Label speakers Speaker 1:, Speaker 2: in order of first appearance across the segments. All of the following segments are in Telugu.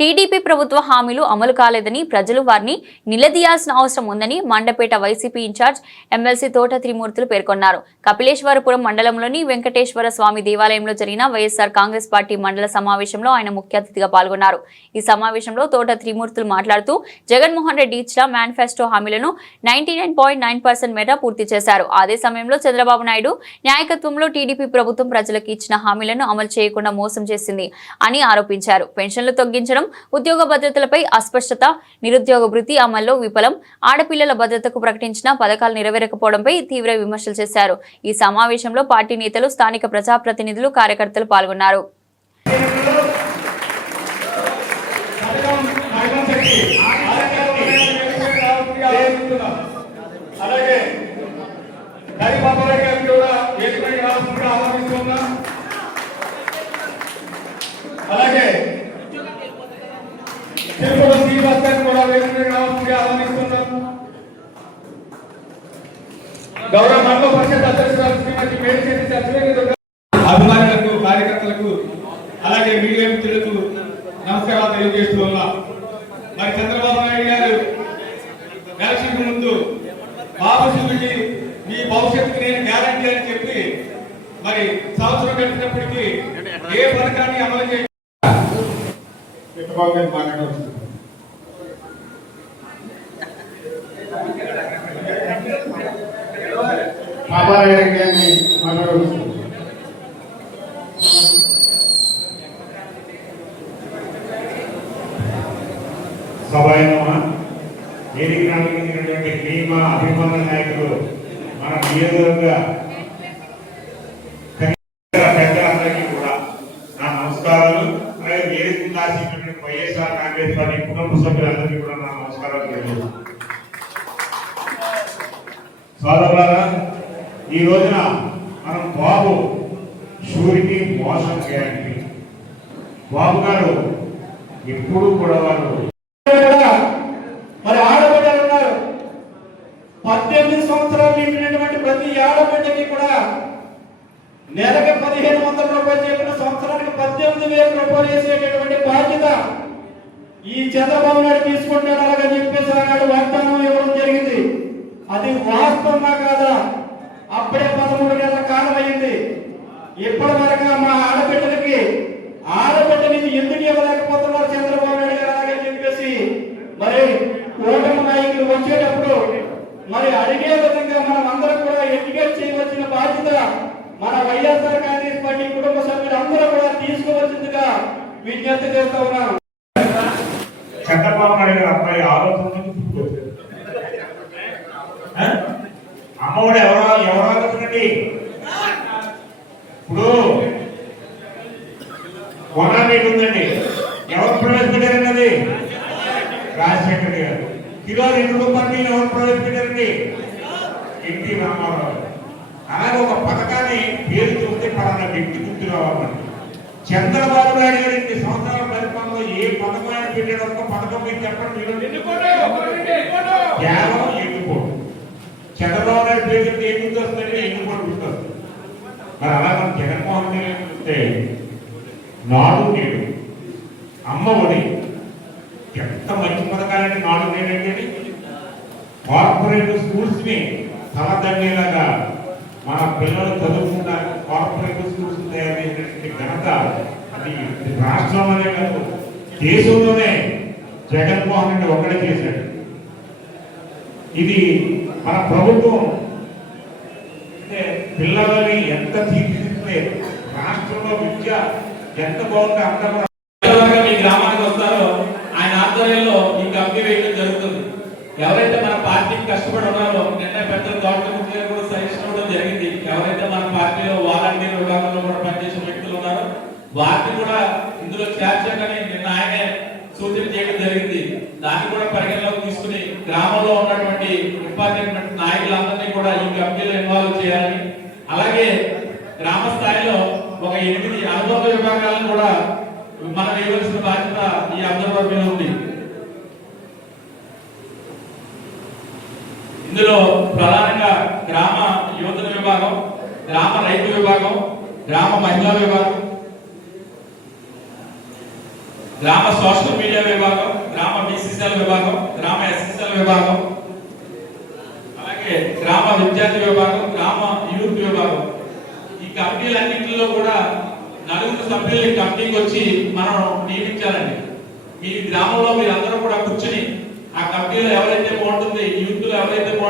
Speaker 1: టీడీపీ ప్రభుత్వ హామీలు అమలు కాలేదని ప్రజలు వారిని నిలదీయాల్సిన అవసరం ఉందని మండపేట వైసీపీ ఇన్ఛార్జ్ ఎమ్మెల్సీ తోట త్రిమూర్తులు పేర్కొన్నారు. కపిలేశ్వరపురం మండలంలోని వెంకటేశ్వర స్వామి దేవాలయంలో జరిగిన వైఎస్ఆర్ కాంగ్రెస్ పార్టీ మండల సమావేశంలో ఆయన ముఖ్య అతిథిగా పాల్గొన్నారు. ఈ సమావేశంలో తోట త్రిమూర్తులు మాట్లాడుతూ జగన్మోహన్ రెడ్డి ఇచ్చిన మేనిఫెస్టో హామీలను నైన్టీ మేర పూర్తి చేశారు. అదే సమయంలో చంద్రబాబు నాయుడు నాయకత్వంలో టీడీపీ ప్రభుత్వం ప్రజలకు ఇచ్చిన హామీలను అమలు చేయకుండా మోసం చేసింది అని ఆరోపించారు. పెన్షన్లు తగ్గించడం ఉద్యోగ భద్రతలపై అస్పష్టత నిరుద్యోగ వృత్తి అమల్లో విఫలం. ఆడపిల్లల భద్రతకు ప్రకటించిన పథకాలు నెరవేరకపోవడంపై తీవ్ర విమర్శలు చేశారు. ఈ సమావేశంలో పార్టీ నేతలు స్థానిక ప్రజాప్రతినిధులు కార్యకర్తలు పాల్గొన్నారు.
Speaker 2: గౌరవ మండల పరిషత్ అధ్యక్షురాలు శ్రీమతి మేడిశెట్టి సత్యవేణి అభిమానులకు కార్యకర్తలకు అలాగే మీడియా మిత్రులకు నమస్కారాలు తెలియజేస్తూ ఉన్నా. మరి చంద్రబాబు నాయుడు గారు ఎలక్షన్ ముందు బాబు చూపించి మీ భవిష్యత్తుకు నేను గ్యారంటీ అని చెప్పి మరి సంవత్సరం పెట్టినప్పటికీ ఏ పథకాన్ని అమలు చేయాలి మాట్లాడవచ్చు. పాపారాయణ గారిని మాట్లాడవచ్చు
Speaker 3: సభాయనమా వేదిక చెందినటువంటి భీమా అభిమాన నాయకులు మన నియోజకవర్గ పెద్దలందరికీ కూడా నా నమస్కారాలు. అలాగే వేదిక కాసినటువంటి వైఎస్ఆర్ కాంగ్రెస్ పార్టీ కుటుంబ సభ్యులందరికీ కూడా నా నమస్కారాలు సోదరులారా ఈ రోజున మనం బాబు షూరిటీ మోసం గ్యారంటీ బాబు గారు ఎప్పుడు కూడా వారు
Speaker 2: కూడా మరి ఆడబిడ్డలు ఉన్నారు. పద్దెనిమిది సంవత్సరాలు నిండినటువంటి ప్రతి ఆడబిడ్డకి కూడా నెలకి పదిహేను వందల రూపాయలు చెప్పిన సంవత్సరానికి పద్దెనిమిది వేల రూపాయలు వేసేటటువంటి బాధ్యత ఈ చంద్రబాబు నాయుడు తీసుకుంటాడు అలాగే చెప్పేసి ఆనాడు వాగ్దానం ఇవ్వడం జరిగింది. అది వాస్తవంగా కాదా? అప్పుడే పదమూడు నెలల కాలం అయింది ఇప్పటి వరకు మా ఆడబిడ్డలకి ఆడబిడ్డ ఆడబిడ్డని ఎందుకు ఇవ్వలేకపోతున్నారు చంద్రబాబు నాయుడు గారు అలాగని చెప్పేసి మరి ఓటమి నాయకులు వచ్చేటప్పుడు మరి అడిగే విధంగా మనం అందరం కూడా ఎడ్యుకేట్ చేయవలసిన బాధ్యత మన వైఎస్ఆర్ కాంగ్రెస్ పార్టీ కుటుంబ సభ్యులు అందరూ కూడా తీసుకోవాల్సిందిగా విజ్ఞప్తి చేస్తా ఉన్నాను.
Speaker 3: చంద్రబాబు నాయుడు గారి అబ్బాయి ఆలోచన నుంచి ఎవరో ఎవరో ఆలోచనండి ఇప్పుడు వన రేట్ ఉందండి ఎవరు ప్రవేశపెట్టారండి అది రాజశేఖర్ గారు కిలో రెండు రూపాయలు ఎవరు ప్రవేశపెట్టారండి? ఎన్టీ రామారావు. అలాగే ఒక పథకాన్ని పేరు చూస్తే పలానా వ్యక్తి గుర్తు రావాలండి చంద్రబాబు నాయుడు గారు ఎన్ని సంవత్సరాల పరిపాలనలో ఏ పథకం ఆయన పెట్టాడో ఒక పథకం మీరు చెప్పండి. మీరు కేవలం ఎన్నుకోడు చంద్రబాబు నాయుడు పేరు చెప్తే ఏం గుర్తు వస్తుందంటే ఎన్నుకోడు గుర్తు మరి అలా మనం జగన్మోహన్ రెడ్డి చూస్తే నాడు నేడు అమ్మ ఒడి ఎంత మంచి పథకాలంటే నాడు నేడు కార్పొరేట్ స్కూల్స్ని తలదండేలాగా మన పిల్లలు చదువుకున్న కార్పొరేట్ స్కూల్స్ తయారు చేసినటువంటి ఘనత అది రాష్ట్రంలోనే కాదు దేశంలోనే జగన్మోహన్ రెడ్డి ఒక్కడే చేశాడు. ఇది మన ప్రభుత్వం. అంటే పిల్లలని ఎంత తీర్చిదిద్దే రాష్ట్రంలో విద్య ఎంత బాగుంటే అంత కూడా
Speaker 4: ఎవరైతే మీ గ్రామానికి వస్తారో ఆయన ఆధ్వర్యంలో ఈ కంపెనీ వేయడం జరుగుతుంది ఎవరైతే మన పార్టీకి కష్టపడి ఉన్నారో నిన్న పెద్దలు గౌతమ్ ముఖ్య గారు కూడా సజెషన్ ఇవ్వడం జరిగింది ఎవరైతే మన పార్టీలో వాలంటీర్ విభాగంలో కూడా పనిచేసిన వ్యక్తులు ఉన్నారో వారిని కూడా ఇందులో చేర్చకని నిన్న ఆయనే సూచన చేయడం జరిగింది. దాన్ని కూడా పరిగణలోకి తీసుకుని గ్రామంలో ఉన్నటువంటి ఇంపార్టెంట్ నాయకులందరినీ కూడా ఈ కంపెనీలో ఇన్వాల్వ్ చేయాలని. అలాగే గ్రామ స్థాయిలో ఒక ఎనిమిది అనుబంధ విభాగాలను కూడా మనం ఇవ్వాల్సిన బాధ్యత ఈ అబ్జర్వర్ మీద ఉంది. ఇందులో ప్రధానంగా గ్రామ యువజన విభాగం గ్రామ రైతు విభాగం గ్రామ మహిళా విభాగం గ్రామ సోషల్ మీడియా విభాగం గ్రామ బీసీసీఎల్ విభాగం గ్రామ ఎస్ఎస్ఎల్ విభాగం అలాగే గ్రామ విద్యార్థి విభాగం గ్రామ యూత్ విభాగం. ఈ కమిటీలన్నింటిలో కూడా నలుగురు సభ్యులు కమిటీకి వచ్చి మనం నియమించాలండి. మీ గ్రామంలో మీరందరూ కూడా కూర్చుని ఆ కమిటీలో ఎవరైతే బాగుంటుంది యూత్లో ఎవరైతే బాగుంటుంది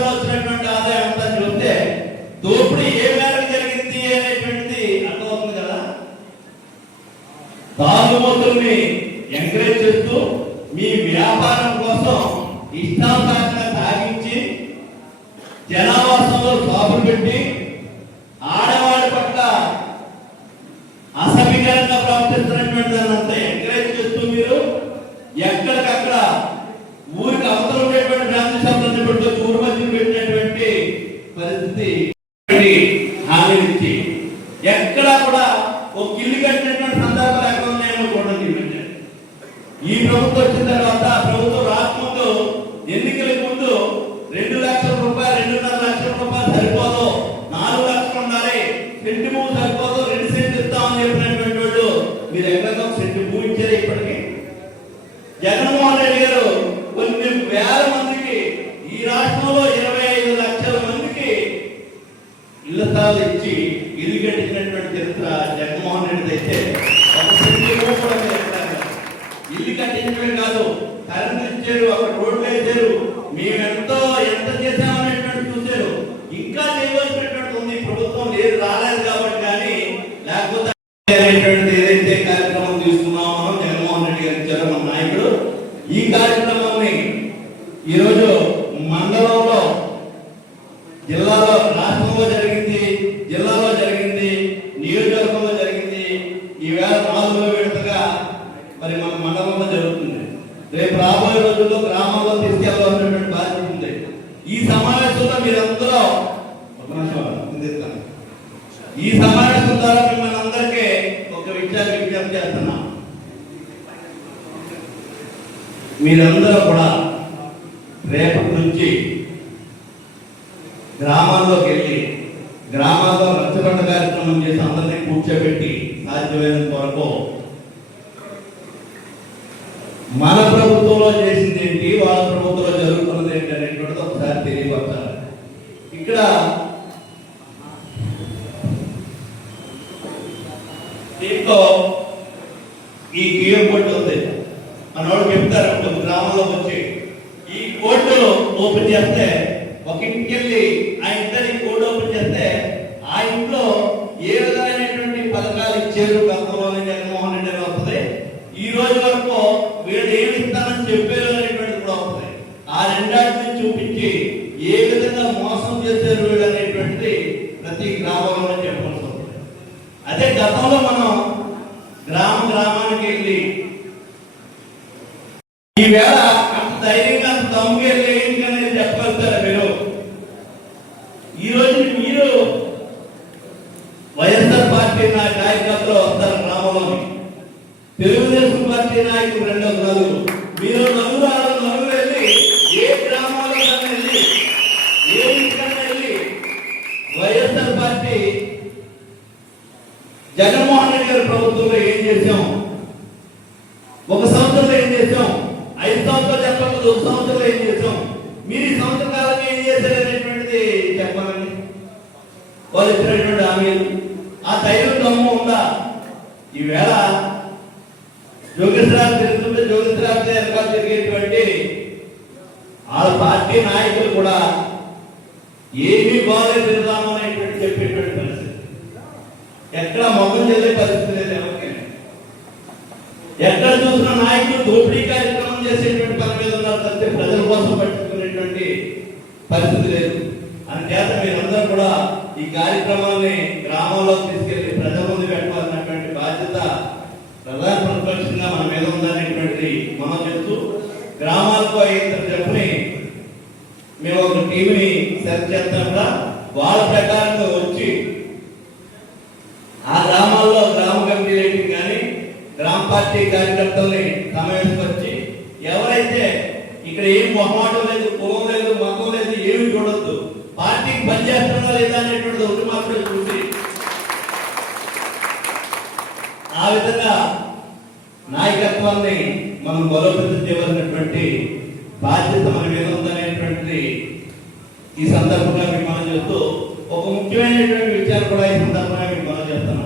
Speaker 5: సంవత్సర వచ్చినటువంటి ఆదాయం అంతా చూస్తే దోపిడీ ఏ మేరకు జరిగింది అనేటువంటిది అర్థమవుతుంది కదా? తాగుబోతుల్ని చేయించడం కాదు కరెంట్ ఇచ్చారు అక్కడ రోడ్లు వేసారు మేమెంతో ఎంత చేసామనేటువంటి చూశారు. ఇంకా చేయవలసినటువంటి ఉంది. ప్రభుత్వం లేదు రాలేదు కాబట్టి కానీ లేకపోతే ఏదైతే కార్యక్రమం తీసుకున్నామో మనం జగన్మోహన్ రెడ్డి గారు ఇచ్చారో మన నాయకుడు ఈ కార్యక్రమాన్ని ఈరోజు మండలంలో జిల్లాలో రాష్ట్రంలో జరిగింది జిల్లాలో జరిగింది నియోజకవర్గంలో జరిగింది ఈవేళ నాలుగో విడతగా మరి మన మండలంలో జరుగుతుంది రేపు రాబోయే రోజుల్లో గ్రామాల్లో తీసుకెళ్ళాల్సినటువంటి బాధ్యత ఉంది. ఈ సమావేశంలో మీరందరూ ఈ సమావేశం ద్వారా మిమ్మల్ని అందరికీ ఒక విద్యార్థి విజ్ఞప్తి చేస్తున్నా. మీరందరూ కూడా రేపటి నుంచి గ్రామాల్లోకి వెళ్ళి గ్రామాల్లో రచ్చబండ కార్యక్రమం చేసి అందరినీ కూర్చోబెట్టి సాధ్యమైనంత వరకు మన ప్రభుత్వం చేసింది ఏంటి వాళ్ళ ప్రభుత్వంలో జరుగుతున్నది ఏంటి అనేటువంటిది ఒకసారి తెలియపడతారు ఇక్కడ దీంతో ఈ కియో కోర్టు ఉంది. మనోడు చెప్తారు ఒక గ్రామంలో వచ్చి ఈ కోర్టు ఓపెన్ చేస్తే ఒక ఇంటికి వెళ్ళి ఆ ఇంటిని కోర్టు ఓపెన్ చేస్తే ఆ ఇంట్లో ఏ విధమైనటువంటి పథకాలు ఇచ్చారు గతంలోనే జగన్మోహన్ రెడ్డి అని వస్తుంది ఈ రోజు వరకు వీళ్ళు ఏమి ఇస్తానని చెప్పారు అనేటువంటిది కూడా వస్తుంది ఆ రెండాటిని చూపించి ఏ విధంగా మోసం చేశారు వీళ్ళు అనేటువంటిది ప్రతి గ్రామంలో చెప్పాల్సి ఉంటుంది అదే గతంలో మనం గ్రామ గ్రామ వెళ్ళి ఈ వేళ ధైర్యంగా అంత దమ్ముగా వెళ్ళి ఏంటి అనేది చెప్పగలుగుతారా మీరు ఈ రోజు మీరు వైఎస్ఆర్ పార్టీ నా కార్యకర్తలు వస్తారు గ్రామంలోని తెలుగుదేశం పార్టీ నాయకులు రెండో నలుగురు మీరు నలుగురు ఆరు నలుగురు వెళ్ళి ఏ గ్రామాల్లో వెళ్ళి ఏ ఇంటికన్నా వెళ్ళి వైఎస్ఆర్ పార్టీ జగన్మోహన్ రెడ్డి గారి ప్రభుత్వంలో ఏం చేసాం ఒక సంవత్సరంలో ఏం చేసాం ఐదు సంవత్సరాలు చెప్పకపోతే ఒక సంవత్సరంలో ఏం చేసాం మీరు ఈ సంవత్సర కాలంలో ఏం చేశారు అనేటువంటిది చెప్పాలండి. వాళ్ళు ఇచ్చినటువంటి హామీలు. ఆ ధైర్యం దమ్ము ఉందా? ఈవేళ జోగేశ్వరాలు తిరుగుతుంటే జోగేశ్వరాలు వెనకాల జరిగేటువంటి ఆ పార్టీ నాయకులు కూడా ఏమీ బాగాలేదు తిరుగుదాము అనేటువంటి చెప్పేటువంటి పరిస్థితి. ఎక్కడ మొగం చేసే పరిస్థితి లేదు ఎవరికైనా ఎక్కడ చూసిన నాయకులు దోపిడీ కార్యక్రమం చేసేటువంటి పని మీద ఉన్నారు తప్పితే ప్రజల కోసం పట్టుకునేటువంటి పరిస్థితి లేదు. అందుచేత మీరందరూ కూడా ఈ కార్యక్రమాన్ని గ్రామంలో తీసుకెళ్ళి ప్రజల ముందు పెట్టాలన్నటువంటి బాధ్యత ప్రధాన ప్రతిపక్షంగా మన మీద ఉందనేటువంటిది మనం చెప్తూ గ్రామాలకు అయిన చెప్పని మేము ఒక టీంని సెలెక్ట్ చేస్తాం. కూడా వాళ్ళ ప్రకారంగా వచ్చి ఆ గ్రామాల్లో గ్రామ కమిటీ రేటింగ్ కానీ గ్రామ పార్టీ కార్యకర్తల్ని సమావేశపరిచి ఎవరైతే ఇక్కడ ఏం లేదు కులం లేదు మతం లేదు ఏమి చూడొద్దు. పార్టీకి పనిచేస్తున్నా లేదా అనేటువంటిది ఒకటి మాత్రమే చూసి. ఆ విధంగా నాయకత్వాన్ని మనం బలోపేతం చేయవలసినటువంటి బాధ్యత మన మీద ఉందనేటువంటిది ఈ సందర్భంగా మీకు మనం చెప్తూ ఒక ముఖ్యమైనటువంటి విషయాలు కూడా ఈ సందర్భంగా మీకు మనం చేస్తున్నాం